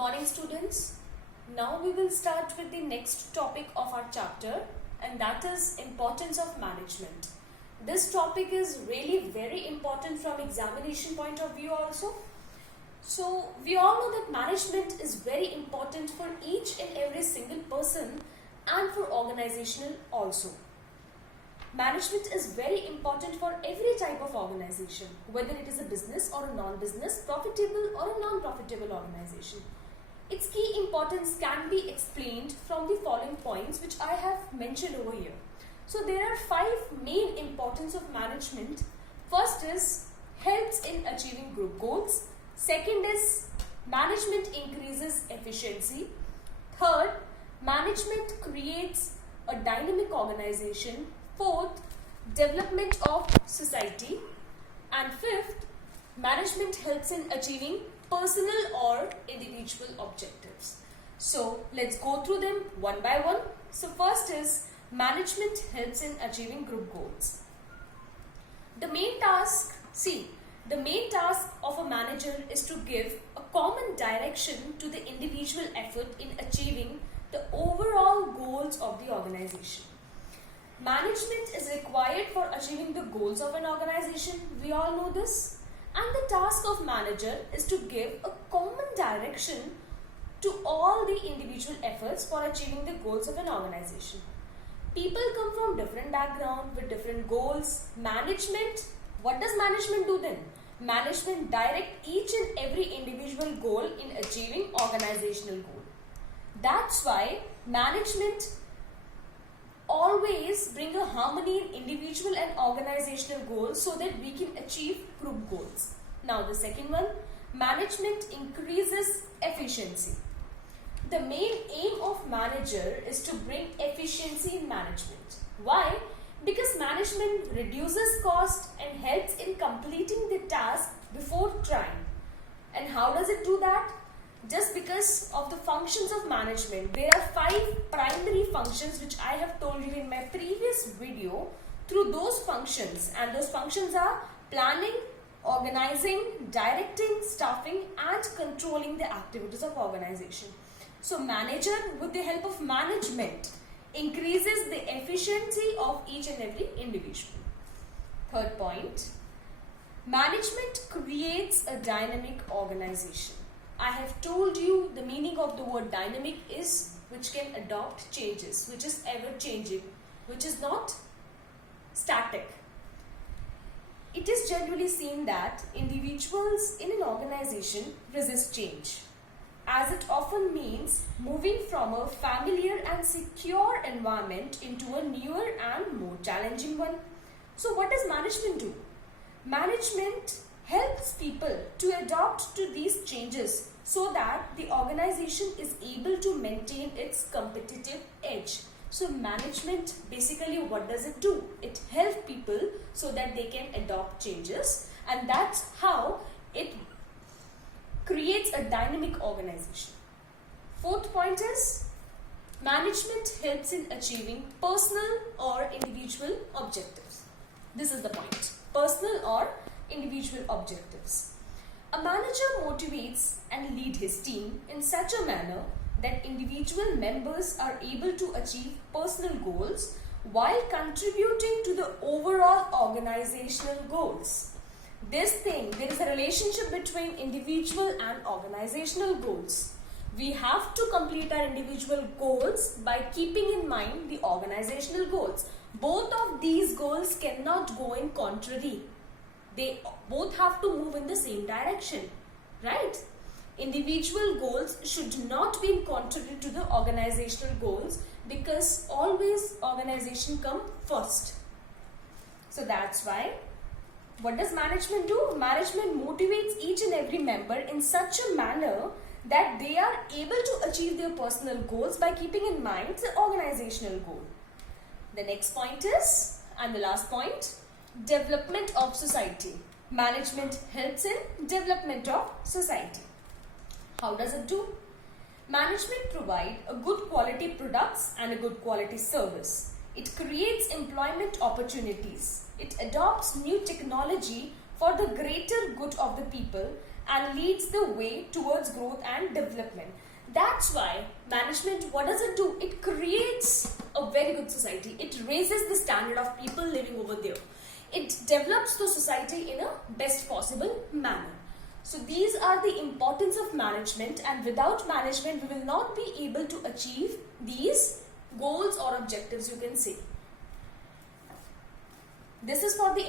morning, students. Now we will start with the next topic of our chapter, and that is importance of management. This topic is really very important from examination point of view also. So we all know that management is very important for each and every single person and for organizational also. Management is very important for every type of organization, whether it is a business or a non-business, profitable or a non-profitable organization. Its key importance can be explained from the following points which I have mentioned over here. So there are 5 main importance of management. First is helps in achieving group goals. Second is management increases efficiency. Third, management creates a dynamic organization. Fourth, development of society. And fifth, management helps in achieving personal or individual objectives. So let's go through them one by one. So first is management helps in achieving group goals. The main task of a manager is to give a common direction to the individual effort in achieving the overall goals of the organization. Management is required for achieving the goals of an organization. We all know this. And the task of manager is to give a common direction to all the individual efforts for achieving the goals of an organization. People come from different backgrounds with different goals. What does management do then? Management direct each and every individual goal in achieving organizational goal. That's why management always bring a harmony in individual and organizational goals so that we can achieve group goals. Now the second one, management increases efficiency. The main aim of manager is to bring efficiency in management. Why? Because management reduces cost and helps in completing the task before trying. And how does it do that? Just because of the functions of management, there are 5 primary functions which I have told you in my previous video. Through those functions, and those functions are planning, organizing, directing, staffing and controlling the activities of organization. So manager, with the help of management, increases the efficiency of each and every individual. Third point, management creates a dynamic organization. I have told you the meaning of the word dynamic is which can adopt changes, which is ever changing, which is not static. It is generally seen that individuals in an organization resist change, as it often means moving from a familiar and secure environment into a newer and more challenging one. So what does management do? Management helps people to adapt to these changes so that the organization is able to maintain its competitive edge. So management, basically what does it do? It helps people so that they can adopt changes, and that's how it creates a dynamic organization. Fourth point is management helps in achieving personal or individual objectives. This is the point. Personal or individual objectives. A manager motivates and leads his team in such a manner that individual members are able to achieve personal goals while contributing to the overall organizational goals. There is a relationship between individual and organizational goals. We have to complete our individual goals by keeping in mind the organizational goals. Both of these goals cannot go in contrary. They both have to move in the same direction, right? Individual goals should not be in contrary to the organizational goals, because always organization come first. So that's why, what does management do? Management motivates each and every member in such a manner that they are able to achieve their personal goals by keeping in mind the organizational goal. The next point is, and the last point, development of society. Management helps in development of society. How does it do? Management provides a good quality products and a good quality service. It creates employment opportunities. It adopts new technology for the greater good of the people and leads the way towards growth and development. That's why management, what does it do? It creates a very good society. It raises the standard of people living over there. It develops the society in a best possible manner. So these are the importance of management, and without management we will not be able to achieve these goals or objectives, you can say. This is for the